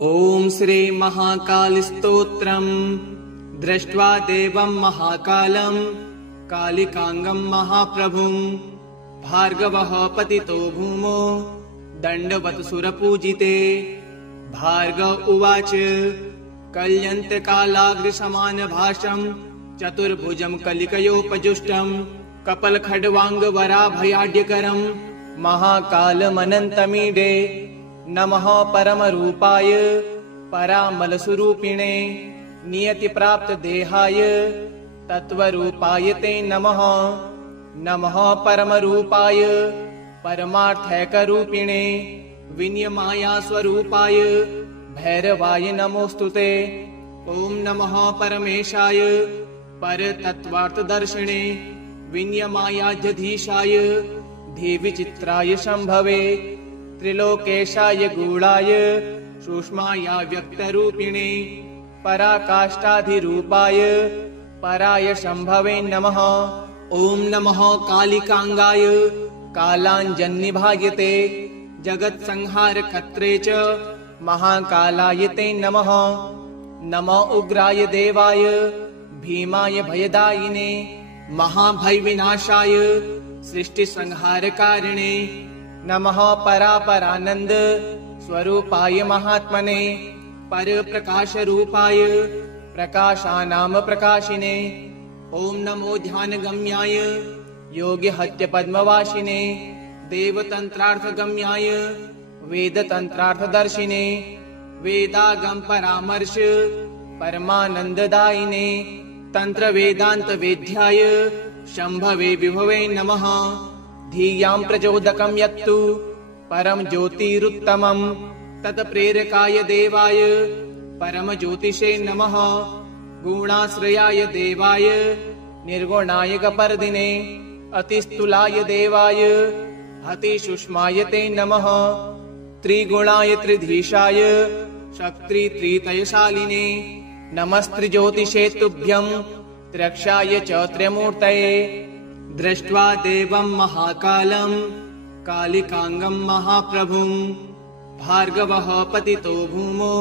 ॐ श्री महाकाल स्तोत्रम्। दृष्ट्वा देवं महाकालं कालिकांगं महाप्रभुं भार्गवः पतितो भूमो दण्डवत् सुरपूजिते। भार्गव उवाच कल्यन्तकालाग्रसमानभाषं चतुर्भुजं कलिकयोपजुष्टं कपलखड्वाङ्गवराभयाढ्यकरं महाकालमनन्तमीडे। नमः परमरूपाय परामलस्वरूपिणे नियतिप्राप्तदेहाय तत्त्वरूपाय ते नमः। नमः परमरूपाय परमार्थैकरूपिणे विनियमायास्वरूपाय भैरवाय नमोऽस्तुते। ॐ नमः परमेशाय परतत्त्वार्थदर्शिने विनियमायाध्यधीशाय देवीचित्राय शम्भवे त्रिलोकेशाय गूढाय सूक्ष्माय व्यक्तरूपिणे पराकाष्ठाधिरूपाय पराय शम्भवे नमः। ॐ नमः कालिकांगाय कालाञ्जन्निभायते जगत्संहारकर्त्रे च महाकालाय ते नमः। नमो उग्राय देवाय भीमाय भयदायिने महाभयविनाशाय सृष्टिसंहारकारिणे नमः परापरानंद स्वरूपाय महात्मने परप्रकाशरूपाय प्रकाशानां प्रकाशिने। ॐ नमो ध्यानगम्याय योगिहत्यपद्मवासिने देवतन्त्रार्थगम्याय वेदतन्त्रार्थदर्शिने वेदागम परामर्श परमानन्ददायिने तन्त्रवेदान्तवेद्याय शम्भवे विभवे नमः। धियां प्रचोदकं यत्तु परम ज्योतिरुत्तमं तत्प्रेरकाय देवाय परम ज्योतिषे नमः। गुणाश्रयाय देवाय निर्गुणाय कपर्दिने अतिस्थूलाय देवाय अतिसूक्ष्माय ते नमः। त्रिगुणाय त्रिधीशाय शक्ति त्रितयशालिने नमस्त्रिज्योतिषे तुभ्यं त्र्यक्षाय च त्र्यमूर्तये। दृष्ट्वा देवं महाकालं कालिकांगं महाप्रभुं भार्गवः पतितो भूमो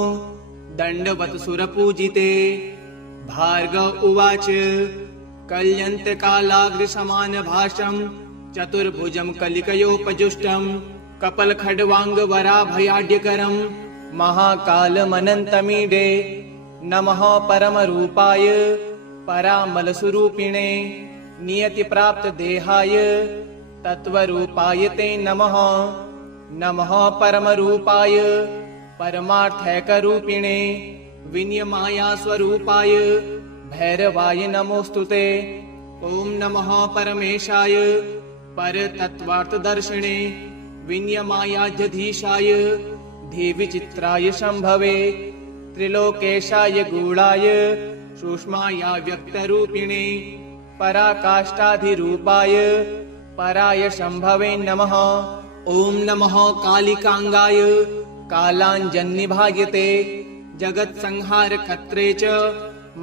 दण्डवत् सुरपूजिते। भार्गव उवाच कल्यन्तकालाग्रसमानभाषं चतुर्भुजं कलिकयोपजुष्टं कपलखड्वाङ्गवराभयाढ्यकरं महाकालमनन्तमीडे। नमः परमरूपाय परामलस्वरूपिणे नियतिप्राप्तदेहाय तत्त्वरूपाय ते नमः। नमः परमरूपाय परमार्थैकरूपिणे विनियमायास्वरूपाय भैरवाय नमोऽस्तुते। ॐ नमः परमेशाय परतत्त्वार्थदर्शिने विनियमायाध्यधीशाय देवीचित्राय शम्भवे त्रिलोकेशाय गूढाय सूक्ष्माय व्यक्तरूपिणे पराकाष्ठाधिरूपाय पराय शम्भवे नमः। ॐ नमः कालिकांगाय कालाञ्जन्निभायते जगत्संहारकर्त्रे च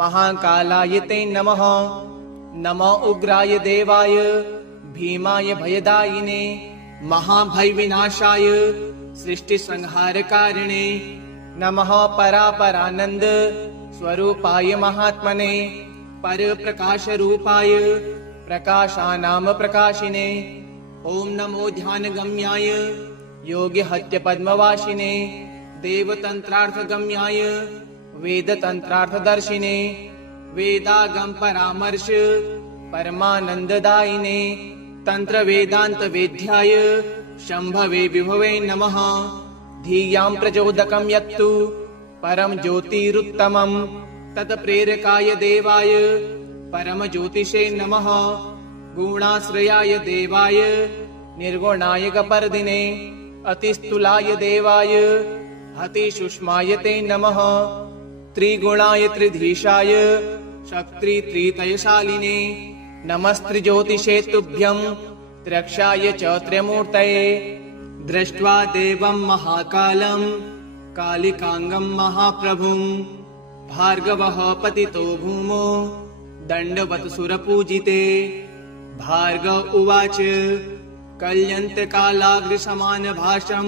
महाकालाय ते नमः। नमो उग्राय देवाय भीमाय भयदायिने महाभयविनाशाय सृष्टिसंहारकारिणे नमः परापरानंद स्वरूपाय महात्मने परप्रकाशरूपाय प्रकाशानां प्रकाशिने। ॐ नमो ध्यानगम्याय योगिहत्यपद्मवासिने देवतन्त्रार्थगम्याय वेदतन्त्रार्थदर्शिने वेदागम परामर्श परमानन्ददायिने तन्त्रवेदान्तवेद्याय शम्भवे विभवे नमः। धियां प्रचोदकं यत्तु परम ज्योतिरुत्तमं तत्प्रेरकाय देवाय परम ज्योतिषे नमः। गुणाश्रयाय देवाय निर्गुणाय कपर्दिने अतिस्थूलाय देवाय अतिसूक्ष्माय ते नमः। त्रिगुणाय त्रिधीशाय शक्ति त्रितयशालिने नमस्त्रिज्योतिषे तुभ्यं त्र्यक्षाय च त्र्यमूर्तये। दृष्ट्वा देवं महाकालं कालिकांगं महाप्रभुं भार्गवः पतितो भूमो दण्डवत् सुरपूजिते। भार्गव उवाच कल्यन्तकालाग्रसमानभाषं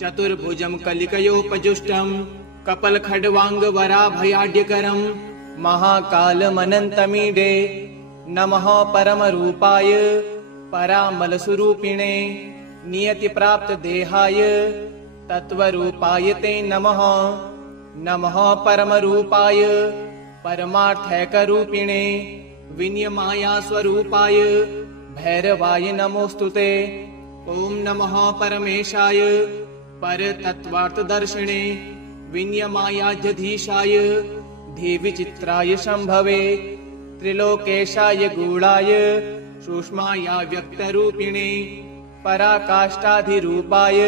चतुर्भुजं कलिकयोपजुष्टं कपलखड्वाङ्गवराभयाढ्यकरम् महाकालमनन्तमीडे नमः परमरूपाय परामलस्वरूपिणे नियतिप्राप्तदेहाय तत्त्वरूपाय ते नमः। नमः परमरूपाय परमार्थैकरूपिणे विनियमायास्वरूपाय भैरवाय नमोऽस्तुते। ॐ नमः परमेशाय परतत्त्वार्थदर्शिने विनियमायाध्यधीशाय देविचित्राय शम्भवे त्रिलोकेशाय गूढाय सूक्ष्माया व्यक्तरूपिणे पराकाष्ठाधिरूपाय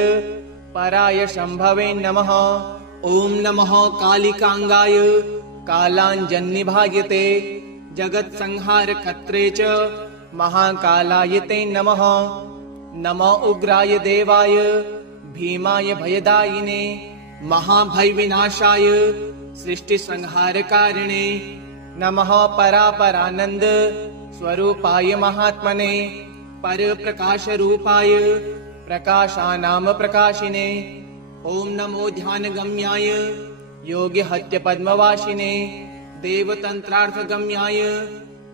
पराय शम्भवे नमः। ॐ नमः कालिकाङ्गाय कालाञ्जन्निभायते जगत्संहारकर्त्रे च महाकालाय ते नमः। नमः उग्राय देवाय भीमाय भयदायिने महाभयविनाशाय सृष्टिसंहारकारिणे नमः परापरानन्द स्वरूपाय महात्मने परप्रकाशरूपाय प्रकाशानां प्रकाशिने। ॐ नमो ध्यानगम्याय योगिहत्यपद्मवासिने देवतन्त्रार्थगम्याय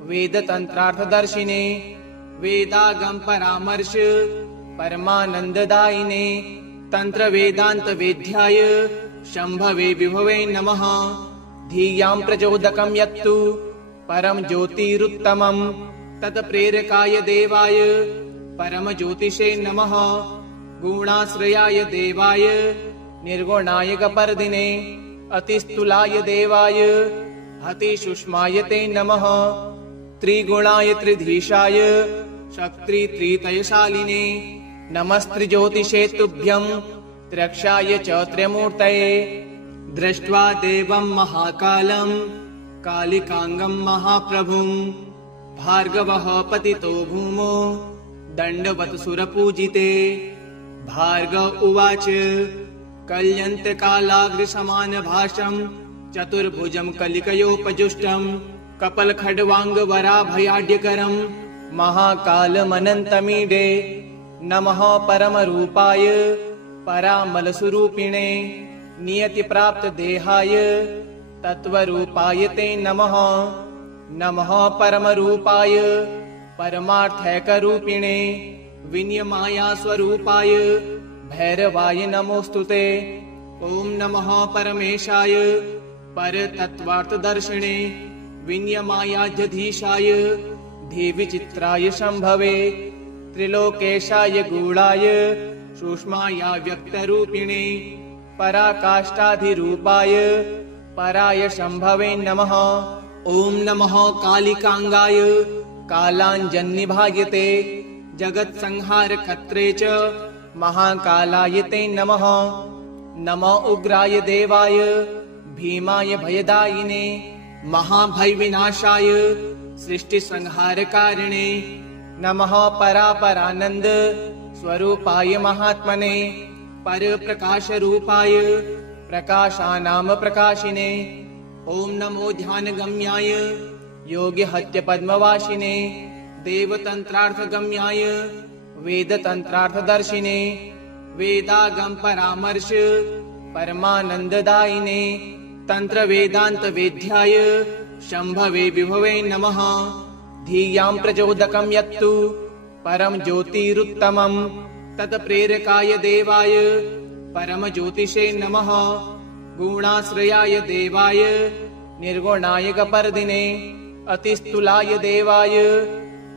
वेदतन्त्रार्थदर्शिने वेदागम परामर्श परमानन्ददायिने तन्त्रवेदान्तवेद्याय शम्भवे विभवे नमः। धियां प्रचोदकं यत्तु परम ज्योतिरुत्तमं तत्प्रेरकाय देवाय परमज्योतिषे नमः। गुणाश्रयाय देवाय निर्गुणाय कपर्दिने अतिस्थूलाय देवाय अतिसूक्ष्माय ते नमः। त्रिगुणाय त्रिधीशाय शक्तित्रितयशालिने नमस्त्रिज्योतिषे तुभ्यं त्र्यक्षाय च त्र्यमूर्तये। दृष्ट्वा देवं महाकालं कालिकाङ्गं महाप्रभुं भार्गवः पतितो भूमो दण्डवत् सुरपूजिते। भार्गव उवाच कल्यन्तकालाग्रसमानभाषं चतुर्भुजं कलिकयोपजुष्टं कपलखड्वाङ्गवराभयाढ्यकरं महाकालमनन्तमीडे नमः परमरूपाय परामलस्वरूपिणे नियतिप्राप्तदेहाय तत्त्वरूपाय ते नमः। नमः परमरूपाय परमार्थैकरूपिणे विनियमायास्वरूपाय भैरवाय नमोऽस्तुते। ॐ नमः परमेशाय परतत्त्वार्थदर्शिने विनियमायाध्यधीशाय देविचित्राय शम्भवे त्रिलोकेशाय गूढाय सूक्ष्माया व्यक्तरूपिणे पराकाष्ठाधिरूपाय पराय शम्भवे नमः। ॐ नमः कालिकाङ्गाय कालाञ्जन्निभायते जगत्संहारकर्त्रे च महाकालाय ते नमः। नमः उग्राय देवाय भीमाय भयदायिने महाभयविनाशाय सृष्टिसंहारकारिणे नमः परापरानन्द स्वरूपाय महात्मने परप्रकाशरूपाय प्रकाशानां प्रकाशिने। ॐ नमो ध्यानगम्याय योगिहत्यपद्मवासिने देवतन्त्रार्थगम्याय वेदतन्त्रार्थदर्शिने वेदागम परामर्श परमानन्ददायिने तन्त्रवेदान्तवेद्याय शम्भवे विभवे नमः। धियां प्रचोदकं यत्तु परम ज्योतिरुत्तमं तत्प्रेरकाय देवाय परमज्योतिषे नमः। गुणाश्रयाय देवाय निर्गुणाय कपर्दिने अतिस्थूलाय देवाय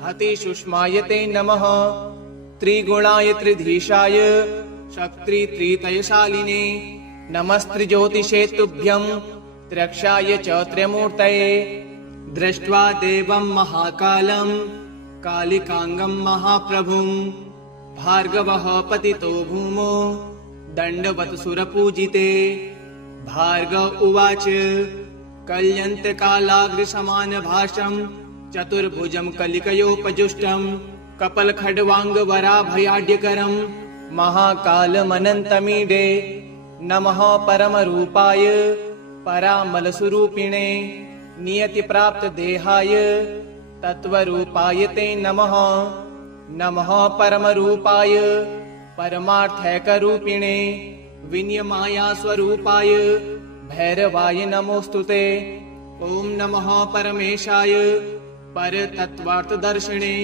अतिसूक्ष्माय ते नमः। त्रिगुणाय त्रिधीशाय शक्तित्रितयशालिने नमस्त्रिज्योतिषे तुभ्यं त्र्यक्षाय च त्र्यमूर्तये। दृष्ट्वा देवं महाकालं कालिकाङ्गं महाप्रभुं भार्गवः पतितो भूमो दण्डवत् सुरपूजिते। भार्गव उवाच कल्यन्तकालाग्रसमानभाषं चतुर्भुजं कलिकयोपजुष्टं कपलखड्वाङ्गवराभयाढ्यकरं महाकालमनन्तमीडे नमः परमरूपाय परामलस्वरूपिणे नियतिप्राप्तदेहाय तत्त्वरूपाय ते नमः। नमः परमरूपाय परमार्थैकरूपिणे विनियमायास्वरूपाय भैरवाय नमोस्तुते। ॐ नमः परमेशाय परतत्त्वार्थदर्शिने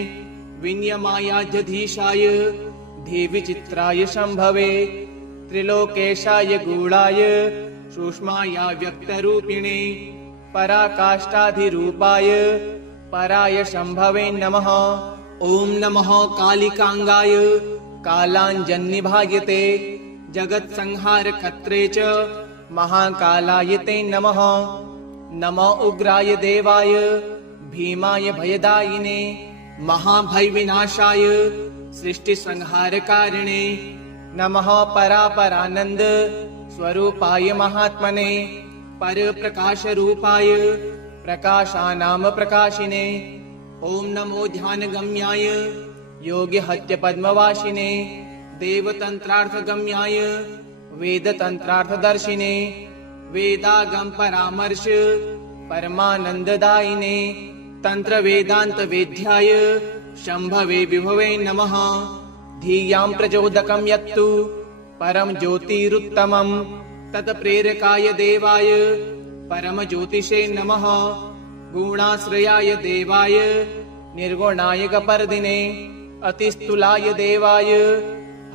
विनियमायाध्यधीशाय धीविचित्राय शम्भवे त्रिलोकेशाय गूढाय सूक्ष्माय व्यक्तरूपिणे पराकाष्ठाधिरूपाय पराय शम्भवे नमः। ॐ नमः कालिकांगाय कालाञ्जन्निभायते जगत्संहारकर्त्रे च महाकालाय ते नमः। नमः उग्राय देवाय भीमाय भयदायिने महाभयविनाशाय सृष्टिसंहारकारिणे नमः परापरानन्द स्वरूपाय महात्मने परप्रकाशरूपाय प्रकाशानां प्रकाशिने। ॐ नमो ध्यानगम्याय योगिहत्यपद्मवासिने देवतन्त्रार्थगम्याय वेदतन्त्रार्थदर्शिने वेदागम परामर्श परमानन्ददायिने तन्त्रवेदान्तवेद्याय शम्भवे विभवे नमः। धियां प्रचोदकं यत्तु परम ज्योतिरुत्तमं तत्प्रेरकाय देवाय परमज्योतिषे नमः। गुणाश्रयाय देवाय निर्गुणाय गपर्दिने अतिस्थूलाय देवाय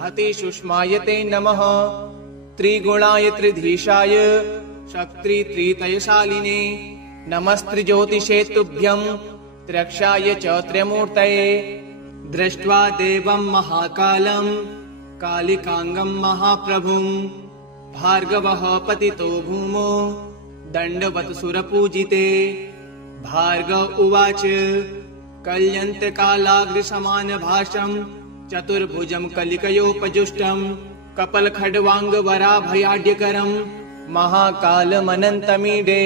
अतिसूक्ष्माय ते नमः। त्रिगुणाय त्रिधीशाय शक्तित्रितयशालिने नमस्त्रिज्योतिषे तुभ्यं त्र्यक्षाय च त्र्यमूर्तये। दृष्ट्वा देवं महाकालं कालिकांगं महाप्रभुं भार्गवः पतितो भूमौ दण्डवत् सुरपूजिते। भार्गव उवाच कल्यन्तकालाग्रसमानभासं चतुर्भुजं कलिकयोपजुष्टं कपलखड्वाङ्गवराभयाढ्यकरं महाकालमनन्तमीडे।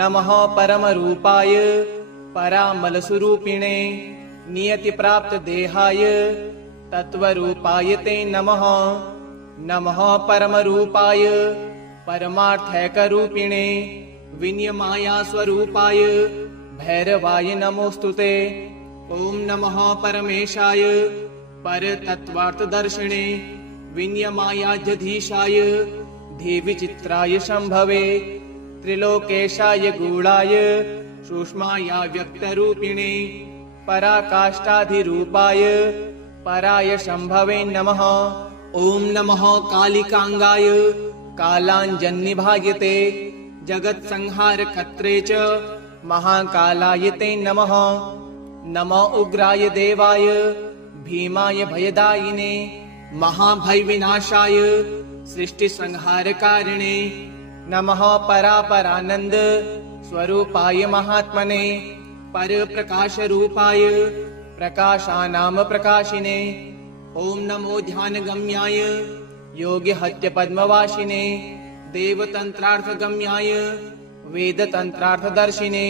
नमः परमरूपाय परामलस्वरूपिणे नियतिप्राप्तदेहाय तत्त्वरूपाय ते नमः। नमः परमरूपाय परमार्थैकरूपिणे विनियमाया स्वरूपाय भैरवाय नमोस्तुते। ॐ नमः परमेशाय परतत्त्वार्थदर्शिने विनियमायाध्यधीशाय धीविचित्राय शम्भवे त्रिलोकेशाय गूढाय सूक्ष्माय व्यक्तरूपिणे पराकाष्ठाधिरूपाय पराय शम्भवे नमः। ॐ नमः कालिकांगाय कालाञ्जन्निभायते जगत्संहारकर्त्रे च महाकालाय ते नमः। नमः उग्राय देवाय भीमाय भयदायिने महाभयविनाशाय सृष्टिसंहारकारिणे नमः परापरानन्द स्वरूपाय महात्मने परप्रकाशरूपाय प्रकाशानां प्रकाशिने। ॐ नमो ध्यानगम्याय योगिहत्यपद्मवासिने देवतन्त्रार्थगम्याय वेदतन्त्रार्थदर्शिने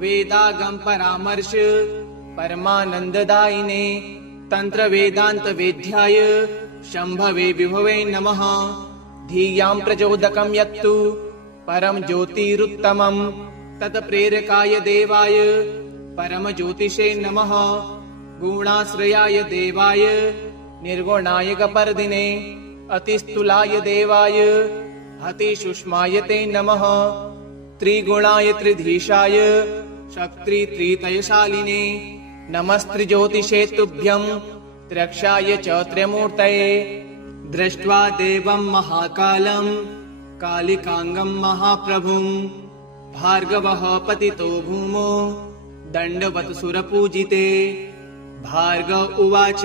वेदागम परामर्श परमानन्ददायिने तन्त्रवेदान्तवेद्याय शम्भवे विभवे नमः। धियां प्रचोदकं यत्तु परम ज्योतिरुत्तमं तत्प्रेरकाय देवाय परमज्योतिषे नमः। गुणाश्रयाय देवाय निर्गुणाय गपर्दिने अतिस्थूलाय देवाय अतिसूक्ष्माय ते नमः। त्रिगुणाय त्रिधीशाय शक्तित्रितयशालिने नमस्त्रिज्योतिषे तुभ्यं त्र्यक्षाय च त्र्यमूर्तये। दृष्ट्वा देवं महाकालं कालिकांगं महाप्रभुं भार्गवः पतितो भूमौ दण्डवत् सुरपूजिते। भार्गव उवाच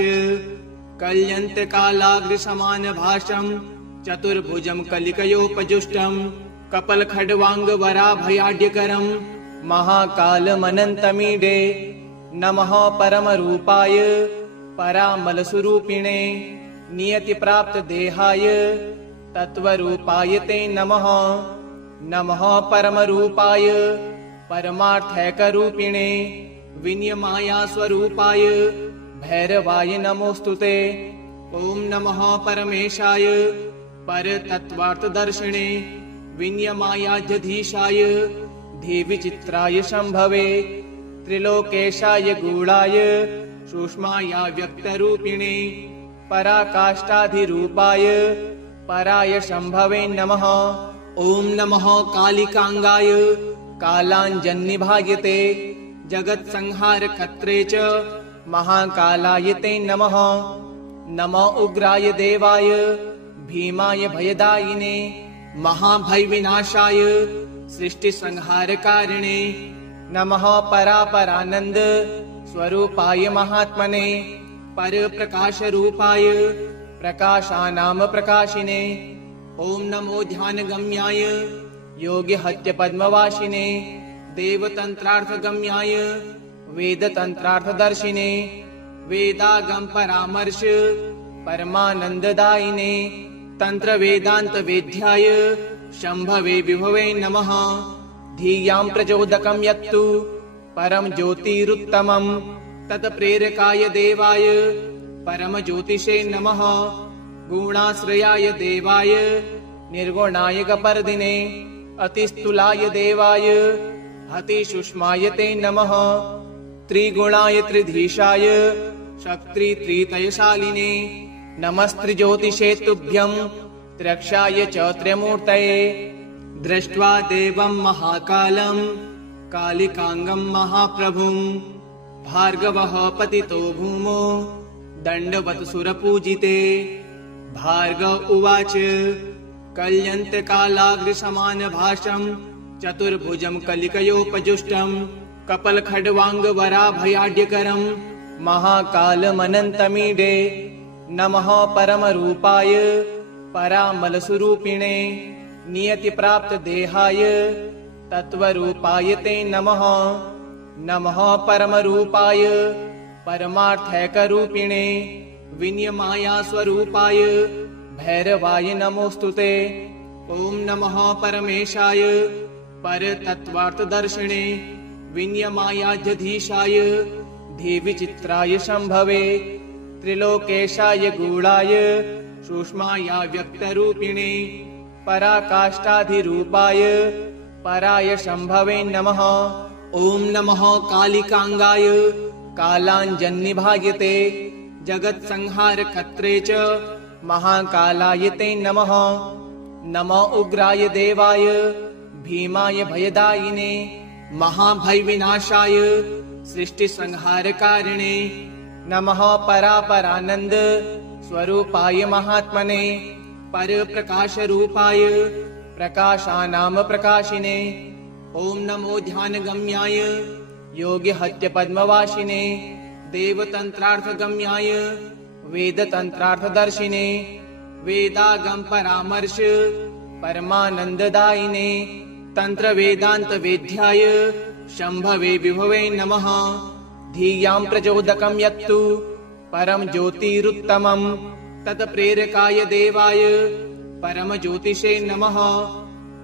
कल्यन्तकालाग्रसमानभासं चतुर्भुजं कलिकयोपजुष्टं कपलखड्वाङ्गवराभयाढ्यकरं महाकालमनन्तमीडे। नमः परमरूपाय परामलस्वरूपिणे नियतिप्राप्तदेहाय तत्त्वरूपाय ते नमः। नमः परमरूपाय परमार्थैकरूपिणे विनियमाया स्वरूपाय भैरवाय नमोस्तुते। ॐ नमः परमेशाय परतत्त्वार्थदर्शिने विनियमायाध्यधीशाय धीविचित्राय शम्भवे त्रिलोकेशाय गूढाय सूक्ष्माय व्यक्तरूपिणे पराकाष्ठाधिरूपाय पराय शम्भवे नमः। ॐ नमः कालिकांगाय कालाञ्जन्निभायते जगत्संहारकर्त्रे च महाकालाय ते नमः। नमो उग्राय देवाय भीमाय भयदायिने महाभयविनाशाय सृष्टिसंहारकारिणे नमः। परापरानंद स्वरूपाय महात्मने परप्रकाशरूपाय प्रकाशानां प्रकाशिने ॐ नमो ध्यानगम्याय योगिहत्यपद्मवासिने देवतन्त्रार्थगम्याय वेदतन्त्रार्थदर्शिने वेदागम परामर्श परमानन्ददायिने तन्त्रवेदान्तवेद्याय शम्भवे विभवे नमः। धियां प्रचोदकं यत्तु परम ज्योतिरुत्तमं तत्प्रेरकाय देवाय परमज्योतिषे नमः। गुणाश्रयाय देवाय निर्गुणाय गपर्दिने अतिस्थूलाय देवाय अतिसूक्ष्माय ते नमः। त्रिगुणाय त्रिधीशाय शक्ति त्रितयशालिने नमस्त्रिज्योतिषे तुभ्यं त्र्यक्षाय च त्र्यमूर्तये। दृष्ट्वा देवं महाकालं कालिकांगं महाप्रभुं भार्गवः पतितो भूमौ दण्डवत् सुरपूजिते। भार्गव उवाच कल्यन्तकालाग्रसमानभाषं चतुर्भुजं कलिकयोपजुष्टं कपलखड्वाङ्गवराभयाढ्यकरं महाकालमनन्तमीडे। नमः परमरूपाय परामलस्वरूपिणे नियतिप्राप्तदेहाय तत्त्वरूपाय ते नमः। नमः परमरूपाय परमार्थैकरूपिणे विनियमायास्वरूपाय भैरवाय नमोऽस्तुते। ॐ नमः परमेशाय परतत्त्वार्थदर्शिने विनियमायाध्यधीशाय देवीचित्राय शम्भवे त्रिलोकेशाय गूढाय सूक्ष्माय व्यक्तरूपिणे पराकाष्ठाधिरूपाय पराय शम्भवे नमः। ॐ नमः कालिकांगाय कालाञ्जन्निभायते जगत्संहारकर्त्रे च महाकालाय ते नमः। नमो उग्राय देवाय भीमाय भयदायिने महाभयविनाशाय सृष्टिसंहारकारिणे नमः। परापरानंद स्वरूपाय महात्मने परप्रकाशरूपाय प्रकाशानां प्रकाशिने ॐ नमो ध्यानगम्याय योगिहत्यपद्मवासिने देवतन्त्रार्थगम्याय वेदतन्त्रार्थदर्शिने वेदागम परामर्श परमानन्ददायिने तन्त्रवेदान्तवेद्याय शम्भवे विभवे नमः। धियां प्रचोदकं यत्तु परम ज्योतिरुत्तमं तत्प्रेरकाय देवाय परमज्योतिषे नमः।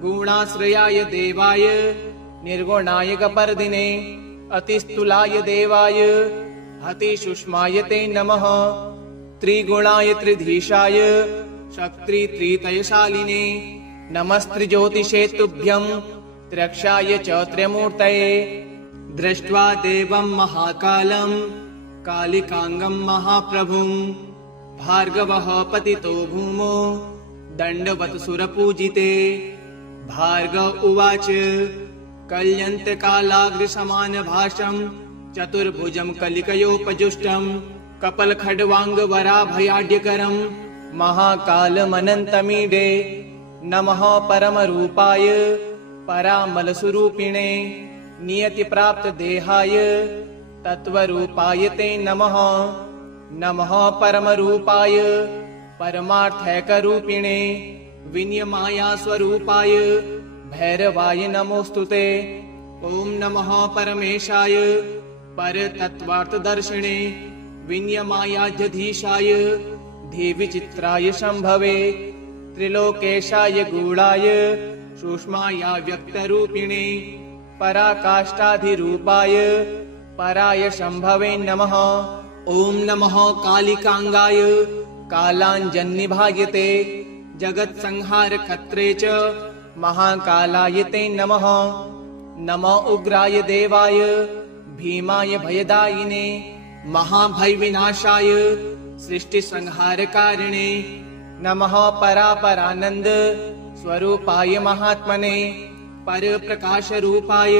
गुणाश्रयाय देवाय निर्गुणाय गपर्दिने अतिस्थूलाय देवाय अतिसूक्ष्माय ते नमः। त्रिगुणाय त्रिधीशाय शक्ति त्रितयशालिने नमस्त्रिज्योतिषे तुभ्यं त्र्यक्षाय च त्र्यमूर्तये। दृष्ट्वा देवं महाकालं कालिकांगं महाप्रभुं भार्गवः पतितो भूमौ दण्डवत् सुरपूजिते। भार्गव उवाच कल्यन्तकालाग्रसमानभाषं चतुर्भुजं कलिकयोपजुष्टं कपलखड्वाङ्गवराभयाढ्यकरं महाकालमनन्तमीडे। नमः परमरूपाय परामलस्वरूपिणे नियतिप्राप्तदेहाय तत्त्वरूपाय ते नमः। नमः परमरूपाय परमार्थैकरूपिणे विनियमायास्वरूपाय भैरवाय नमोऽस्तुते। ॐ नमः परमेशाय परतत्त्वार्थदर्शिने विनियमायाध्यधीशाय देवीचित्राय शम्भवे त्रिलोकेशाय गूढाय सूक्ष्माय व्यक्तरूपिणे पराकाष्ठाधिरूपाय पराय शम्भवे नमः। ॐ नमः कालिकांगाय कालाञ्जन्निभायते जगत्संहारकर्त्रे च महाकालाय ते नमः। नमो उग्राय देवाय भीमाय भयदायिने महाभयविनाशाय सृष्टिसंहारकारिणे नमः। परापरानंद स्वरूपाय महात्मने परप्रकाशरूपाय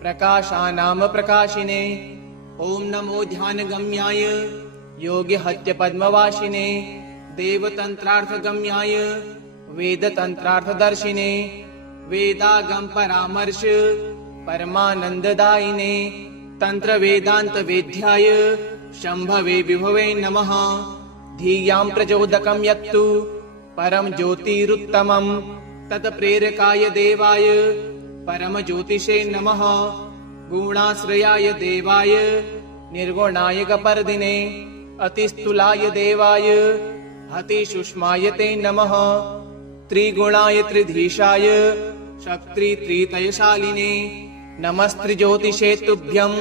प्रकाशानां प्रकाशिने ॐ नमो ध्यानगम्याय योगिहत्य पद्मवासिने देवतन्त्रार्थगम्याय वेदतन्त्रार्थदर्शिने वेदागम परामर्श परमानन्ददायिने तन्त्रवेदान्तवेद्याय शम्भवे विभवे नमः। धियां प्रचोदकं यत्तु परम ज्योतिरुत्तमं तत्प्रेरकाय देवाय परमज्योतिषे नमः। गुणाश्रयाय देवाय निर्गुणाय गपर्दिने अतिस्थूलाय देवाय अतिसूक्ष्माय ते नमः। त्रिगुणाय त्रिधीशाय शक्ति त्रितयशालिने नमस्त्रिज्योतिषे तुभ्यं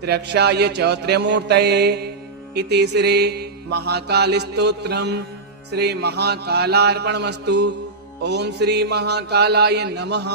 त्र्यक्षाय च त्र्यमूर्तये। इति श्री महाकालस्तोत्रम् श्री महाकालार्पणमस्तु। ओम श्री महाकालाय नमः।